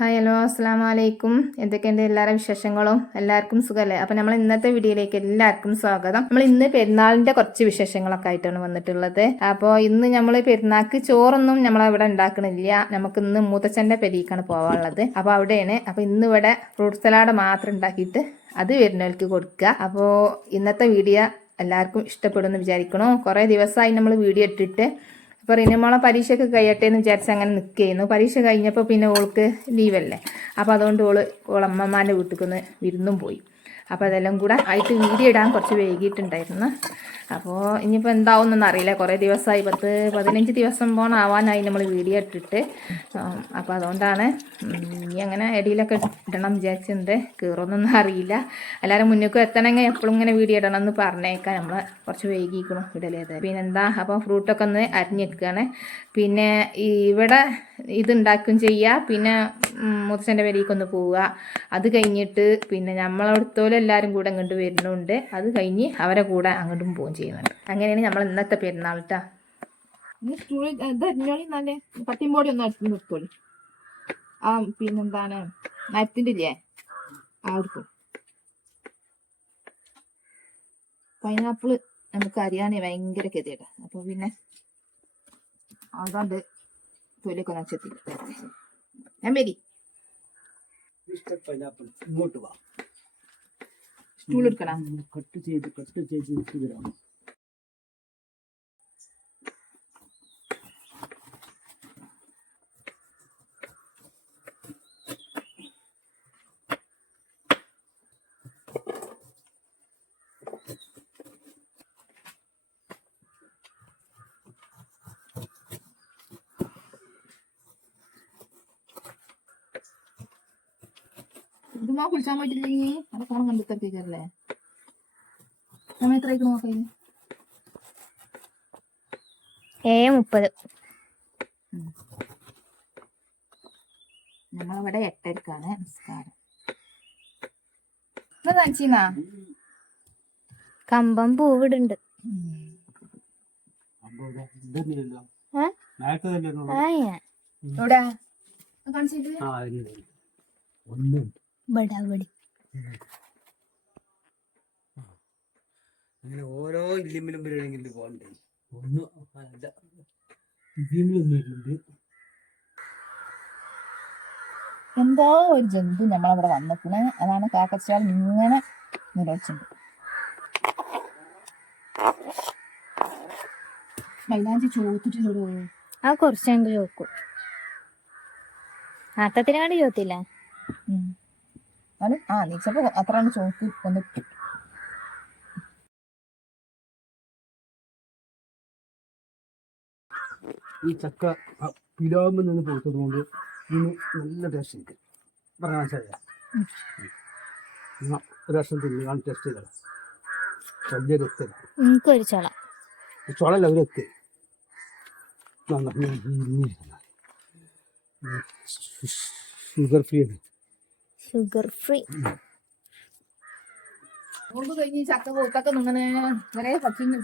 Hello അസ്സാം വലൈക്കും. എന്തൊക്കെയുണ്ട് എല്ലാവരുടെ വിശേഷങ്ങളും? എല്ലാവർക്കും സുഖമല്ലേ? അപ്പം നമ്മൾ ഇന്നത്തെ വീഡിയോയിലേക്ക് എല്ലാവർക്കും സ്വാഗതം. നമ്മൾ ഇന്ന് പെരുന്നാളിന്റെ കുറച്ച് വിശേഷങ്ങളൊക്കെ ആയിട്ടാണ് വന്നിട്ടുള്ളത്. അപ്പോൾ ഇന്ന് നമ്മൾ പെരുന്നാൾക്ക് ചോറൊന്നും നമ്മളവിടെ ഉണ്ടാക്കണില്ല. നമുക്ക് ഇന്ന് മൂത്തച്ഛൻ്റെ പെരീക്കാണ് പോകാനുള്ളത്. അപ്പോൾ അവിടെയാണ്. അപ്പോൾ ഇന്ന് ഇവിടെ ഫ്രൂട്ട് സലാഡ് മാത്രം ഉണ്ടാക്കിയിട്ട് അത് വരുന്നവർക്ക് കൊടുക്കുക. അപ്പോൾ ഇന്നത്തെ വീഡിയോ എല്ലാവർക്കും ഇഷ്ടപ്പെടുമെന്ന് വിചാരിക്കണോ. കുറേ ദിവസമായി നമ്മൾ വീഡിയോ ഇട്ടിട്ട്. അപ്പോൾ റിനുമോളെ പരീക്ഷയൊക്കെ കഴിയട്ടെ എന്ന് വിചാരിച്ച് അങ്ങനെ നിൽക്കുകയായിരുന്നു. പരീക്ഷ കഴിഞ്ഞപ്പോൾ പിന്നെ ഓൾക്ക് ലീവല്ലേ. അപ്പോൾ അതുകൊണ്ട് ഓളമ്മമാൻ്റെ വീട്ടിൽ വിരുന്നും പോയി. അപ്പോൾ അതെല്ലാം കൂടെ ആയിട്ട് വീഡിയോ ഇടാൻ കുറച്ച് വൈകിട്ടുണ്ടായിരുന്നു. അപ്പോൾ ഇനിയിപ്പോൾ എന്താവുമെന്നൊന്നും അറിയില്ല. കുറേ ദിവസമായി 15 ദിവസം ആവാനായി നമ്മൾ വീഡിയോ ഇട്ടിട്ട്. അപ്പോൾ അതുകൊണ്ടാണ് ഇനി അങ്ങനെ ഇടയിലൊക്കെ ഇടണം വിചാരിച്ചിട്ടുണ്ട്. കയറുമെന്നൊന്നും അറിയില്ല. എല്ലാവരും മുന്നേക്കും എത്തണമെങ്കിൽ എപ്പോഴും ഇങ്ങനെ വീഡിയോ ഇടണം എന്ന് പറഞ്ഞേക്കാം. നമ്മൾ കുറച്ച് വൈകിക്കണം ഇടലേത്. പിന്നെന്താ, അപ്പോൾ ഫ്രൂട്ടൊക്കെ ഒന്ന് അരിഞ്ഞെടുക്കുകയാണ്. പിന്നെ ഇവിടെ ഇതുണ്ടാക്കും ചെയ്യുക. പിന്നെ മുത്തച്ഛൻ്റെ പെരേക്കൊന്ന് പോവുക. അത് കഴിഞ്ഞിട്ട് പിന്നെ നമ്മളടുത്തോലും എല്ലാവരും കൂടെ അങ്ങോട്ട് വരുന്നുണ്ട്. അത് കഴിഞ്ഞ് അവരെ കൂടെ അങ്ങോട്ടും പോവുകയും ചെയ്യുന്നുണ്ട്. അങ്ങനെയാണ് നമ്മൾ ഇന്നത്തെ പെരുന്നാൾ കേട്ടോ. നല്ല പട്ടിമ്പോടി ഒന്ന് അടുത്ത് നിർത്തോളി. പിന്നെന്താണ് മരത്തിൻ്റെ ഇല്ലേ അവിടുക്കും പൈനാപ്പിള് നമുക്ക് അറിയാനേ ഭയങ്കര ഗതിയുണ്ട്. അപ്പോൾ പിന്നെ അതുകൊണ്ട് തൊലിയൊക്കെ നച്ചെത്തി ഞാൻ വരി ഇങ്ങോട്ട് വാ. സ്റ്റൂൾ എടുക്കണം. കട്ട് ചെയ്ത് തരാം. ഇതുമാ കുളിച്ചാൻ പോയിട്ടില്ലെങ്കിൽ അവിടെ ഫോൺ കണ്ടെത്തിക്കല്ലേ. നമ്മൾ എത്രയ്ക്ക് നോക്കാം? 7:30. നമ്മളവിടെ 8:30 നിസ്കാരം. കാണിച്ചാ കമ്പം പൂവിടുണ്ട്. അങ്ങനെ ഓരോ ഇല്ലിമ്പിലും വരികയാണെങ്കിൽ പോകണ്ടേ. ഒന്ന് ഇതിലൊന്നുണ്ട്. എന്തോ ഒരു ജന്തു നമ്മളവിടെ വന്നിക്കണേ. അതാണ് കാക്കച്ചാൽ ഇങ്ങനെ നിലവിച്ചുണ്ട്. മൈലാഞ്ചി ചോത്തിട്ടുള്ളൂ. ആ കുറച്ചെങ്കിൽ ചോക്കും. ആട്ടത്തിനാണ്ട് ചോത്തില്ല. നീച്ചപ്പോ അത്രയാണ് ചോക്ക് വന്നിട്ട്. ഈ ചക്ക പിലാവുമ്പോൾ നിന്ന് പൊടുത്തത് കൊണ്ട് ഇന്ന് നല്ല ടേസ്റ്റ് ഉണ്ട്. പറയാൻ മനസ്സിലായ ഒരു വർഷം തിന്നാൻ ടേസ്റ്റ് ചെയ്തത് വലിയൊരു എത്ത്. എനിക്കൊരു ചുളല്ല ഒരു എത്ത്. ഷുഗർ ഫ്രീ ആണ്. Sugar free. നോമ്പ് കഴിഞ്ഞ് ചക്ക പോത്തൊക്കെ ഇങ്ങനെ വരെ പച്ചിന്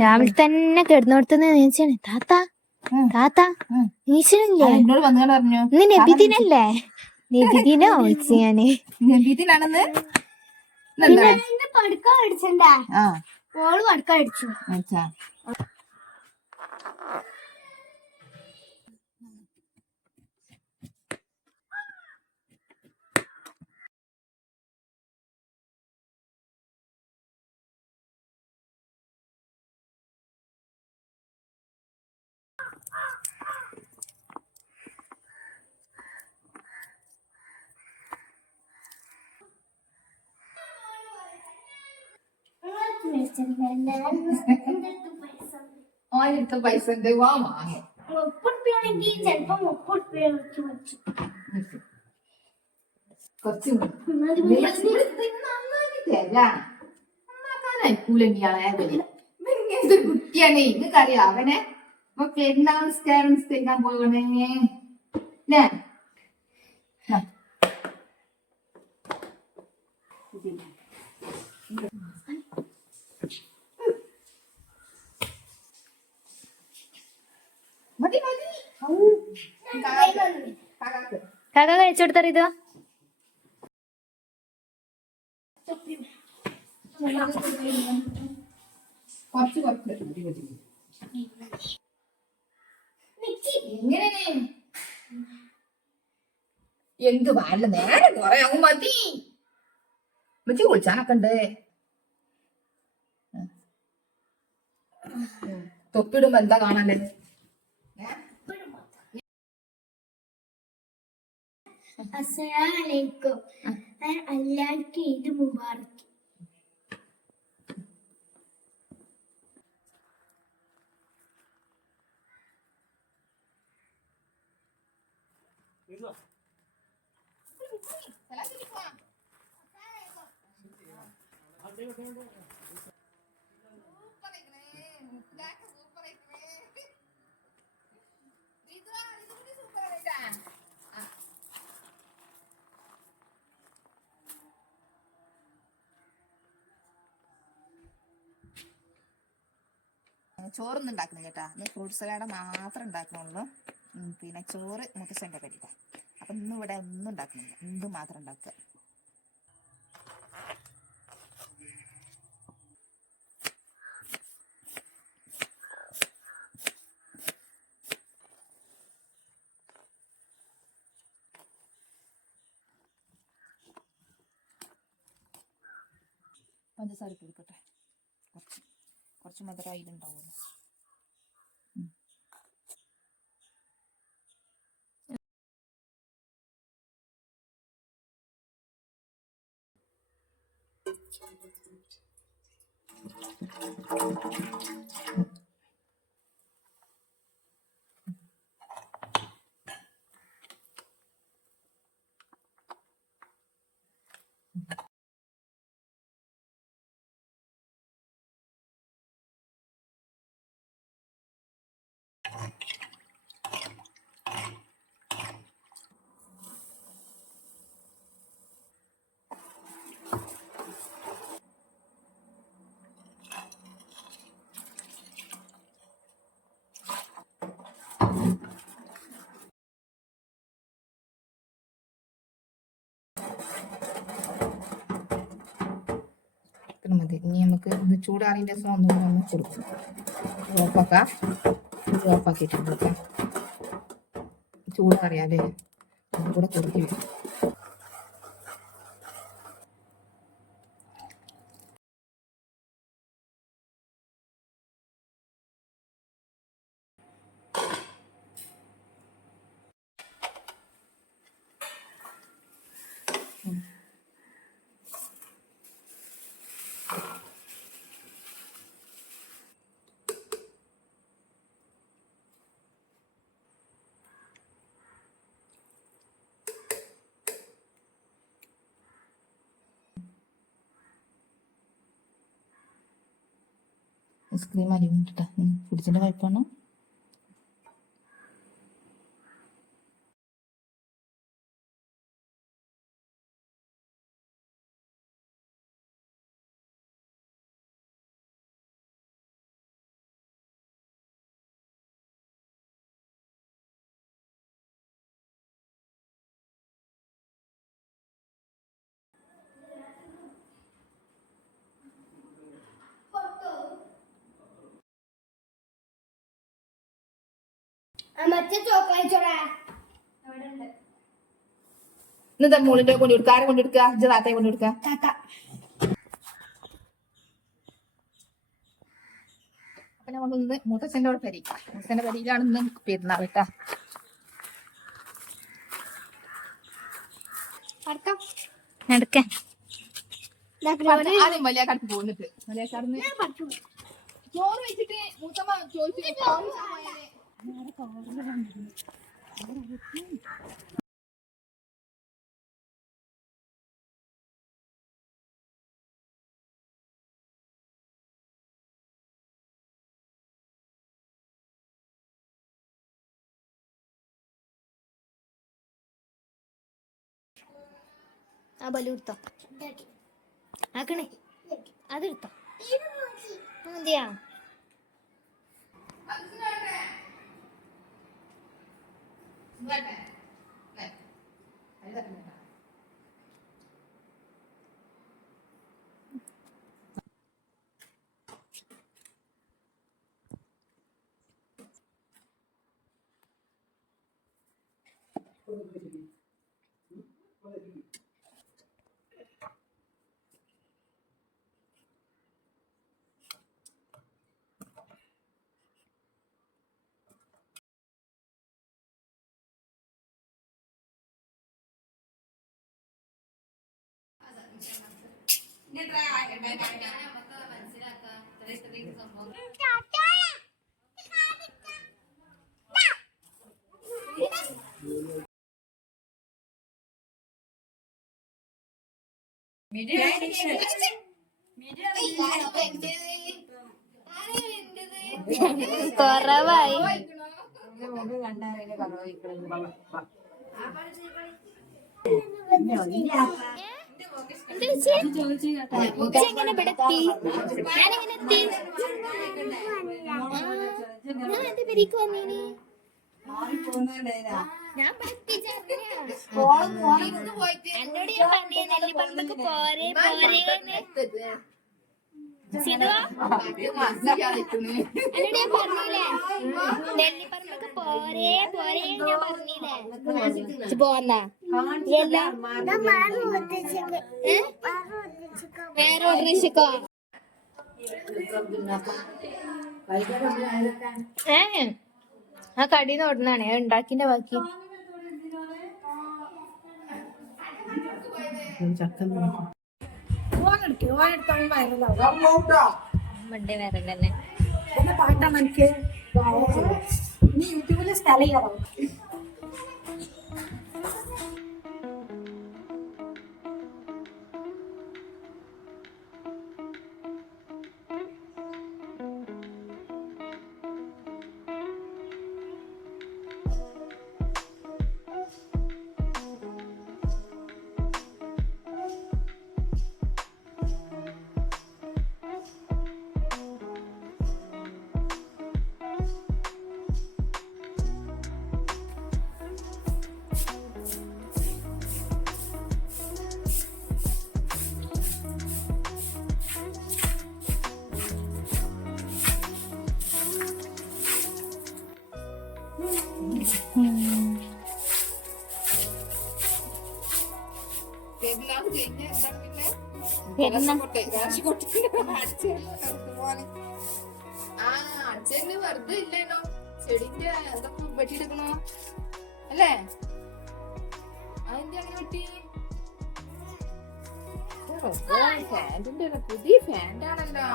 രാവിലെ തന്നെ കിടന്നോടത്തുനിന്ന് നീച്ചാണ്. താത്ത നീച്ചണില്ലേ? എന്നോട് വന്നു പറഞ്ഞു ഇന്ന് നബിദിനല്ലേ? നബിദിനോ ചോദിച്ചു ഞാന്. നബിദിനാണെന്ന് പടുക്ക അടിച്ചു. ആയിരത്തെ പൈസ ഉണ്ട്. വാ വാങ്ങി 30 ചിലപ്പോ 30 കുറച്ച് ഇങ്ങനത്തെ കുട്ടിയാണ്. ഇങ്ങക്കറിയാം അവനെ പെരുന്നാൾ നിസ്കരിക്കാൻ പോകണേ. കാക്ക കഴിച്ചു കൊടുത്തറി ഇത് എന്ത് വല്ല നേരെ കൊറേ അങ്ങ് മതി മച്ചി കുളിച്ചാനൊക്കെ ഉണ്ട് തൊപ്പിടുമ്പോ എന്താ കാണാല്ലേ അസ്സലാമലൈക്കും എല്ലാവർക്കും ഈദ് മുബാറക് ചോറൊന്നും ഉണ്ടാക്കുന്നില്ല കേട്ടാ ഇന്ന് ഫ്രൂട്ട് സലാഡ് മാത്രം ഉണ്ടാക്കണുള്ളൂ പിന്നെ ചോറ് മുത്തശ്ശൻ്റെ കടിയില്ല അപ്പൊ ഇന്ന് ഇവിടെ ഒന്നും ഉണ്ടാക്കുന്നില്ല എന്തും മാത്രം ഉണ്ടാക്കുക പഞ്ചസാര ഇട്ട് കൊടുക്കട്ടെ കുറച്ച് കുറച്ച് മധുരം അതിലുണ്ടാവുമല്ലോ മതി ഇനി നമുക്ക് ഇത് ചൂടാറിൻ്റെ ദിവസം ഒന്നുകൂടെ ഒന്ന് കൊടുക്കും ഓഫാക്കാം ഓഫാക്കിയിട്ടുണ്ട് കേട്ടോ ചൂടാറിയാലേ ഒന്നുകൂടെ കൊടുക്കി വരും ഐസ്ക്രീം അരി വേണ്ടിട്ടാ ഫ്രിഡ്ജിൻ്റെ പൈപ്പാണ് ഇന്നത്തെ മോളിന്റെ കൊണ്ട് കൊടുക്കുക ആരെ കൊണ്ട് കൊടുക്കുക ഇജ്ജ് താത്തയെ കൊണ്ട് കൊടുക്കുക അപ്പൊ നമുക്ക് ഇന്ന് മുത്തച്ഛൻ്റെ കൂടെ പരി മുത്തച്ഛൻ്റെ പരിയിലാണ് ഇന്ന് പെരുന്നാൾ കേട്ടാ നടക്കാൻ ആദ്യം വലിയ കടത്ത് പോന്നിട്ട് വലിയ കടന്ന് ചോറ് വെച്ചിട്ട് മൂത്തമ്മ ചോദിച്ചു ആ ബലു എടുത്തോ ആക്കണേ അതെടുത്തോ മതിയാ കൊറവായി. എങ്ങനെ പെടുത്തി? ഞാനെങ്ങനെ എത്തി? ഞാൻ എന്റെ പെരീക്ക് വന്നീനി. ഞാൻ എന്നോട് ഞാൻ പറഞ്ഞേ നെല്ലിപ്പറമ്പക്ക് പോരെ പോരേന്ന്. സിധുവാ എന്നോട് ഞാൻ പറഞ്ഞില്ലേ നെല്ലിപ്പറമ്പക്ക് പോരേ പോരേ ഞാൻ പറഞ്ഞില്ലേ. പോന്നാ വേറെ ഓർഡർ വെച്ചോ. ആ കടീന്ന് ഓടുന്നാണേ ഉണ്ടാക്കിന്റെ ബാക്കി. മണ്ടേ വേറെ തന്നെ പാട്ടാണ് എനിക്ക് നീ യൂട്യൂബില് സ്ഥലം ചെയ്യാറോ? അച്ഛന് വെറുതെ ഇല്ലേനോ ചെടിന്റെ ഇതൊക്കെ വെട്ടിയെടുക്കണോ അല്ലേ? അതിന്റെ അങ്ങനെ വെട്ടി ഫാൻറ്റിന്റെ പുതിയ ഫാൻറ്റാണല്ലോ.